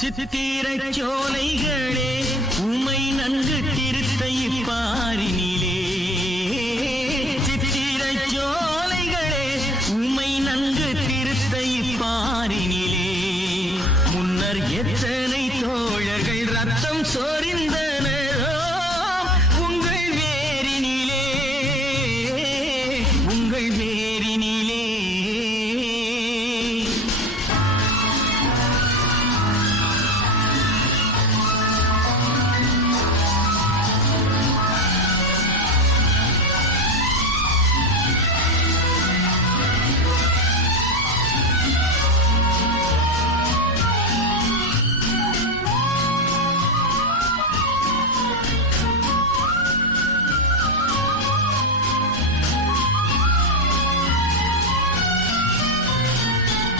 சித்திரச் சோலைகளே உமை நன்கு திருத்தை பாரினிலே. சித்திரச் சோலைகளே உமை நன்கு திருத்தை பாரினிலே. முன்னர் எத்தனை தோழர்கள் ரத்தம் சொரிந்தனரோ உங்கள் வேரினிலே, உங்கள் வேரினிலே.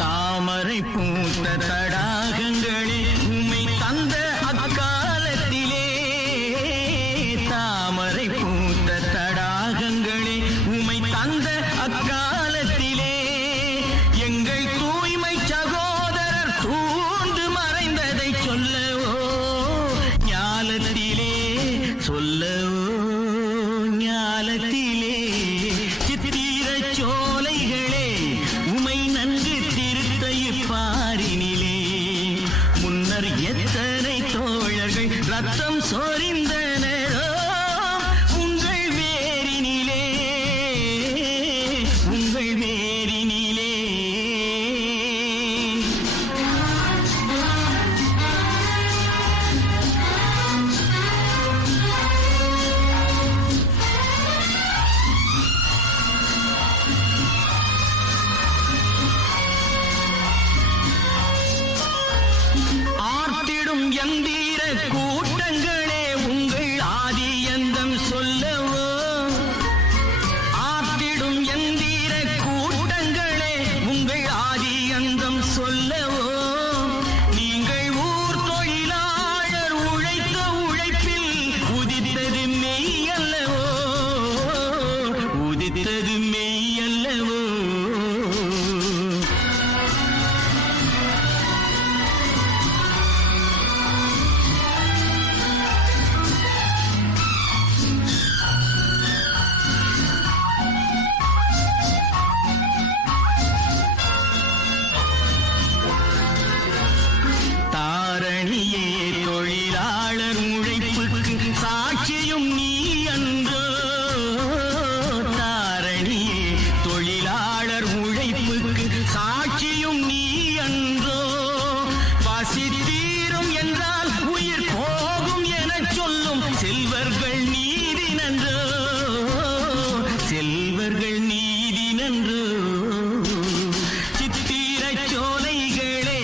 தாமரை பூத்த தடாகங்களே உம்மை தந்த அக்காலத்திலே. தாமரை பூத்த தடாகங்களே உம்மை தந்த அக்காலத்திலே. எங்கள் தூய்மை சகோதரர் தூண்டு மறைந்ததை சொல்லவோ ஞாலத்திலே, சொல்லவோ ஞாலத்திலே. சித்திரச் சோலைகளே உமை நன்கு பாரினிலே. முன்னர் எத்தனை தோழர்கள் ரத்தம் சொரிந்தனரோ உங்கள் வேரினிலே, உங்கள் வேரினிலே. எந்தீர கூட்டங்களே உங்கள் ஆதி எந்தம் சொல்லவோ. ஆற்றிடும் எந்தீர கூட்டங்களே உங்கள் ஆதி எந்தம் சொல்லவோ. நீங்கள் ஊர் தொழிலாளர் உழைத்த உழைப்பில் உதித்தது மெய்யல்லவோ, உதித்தது மெய்யல்லவோ. தாரணியே தொழிலாளர் உழைப்புக்கு சாட்சியும் நீ அன்றோ. தாரணியே தொழிலாளர் உழைப்புக்கு சாட்சியும் நீ அன்றோ. பசி தீரும் என்றால் உயிர் போகும் என சொல்லும் செல்வர்கள் நீதி நன்றோ, செல்வர்கள் நீதி நன்றோ. சித்திரச் சோலைகளே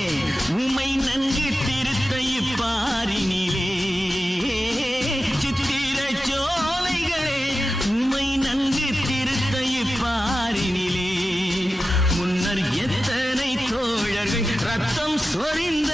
உமை நன்கு திருத்தை பாரினிலே. சித்திரச் சோலைகளே உமை நன்கு திருத்தை பாரினிலே. முன்னர் எத்தனை தோழர்கள் ரத்தம் சொரிந்த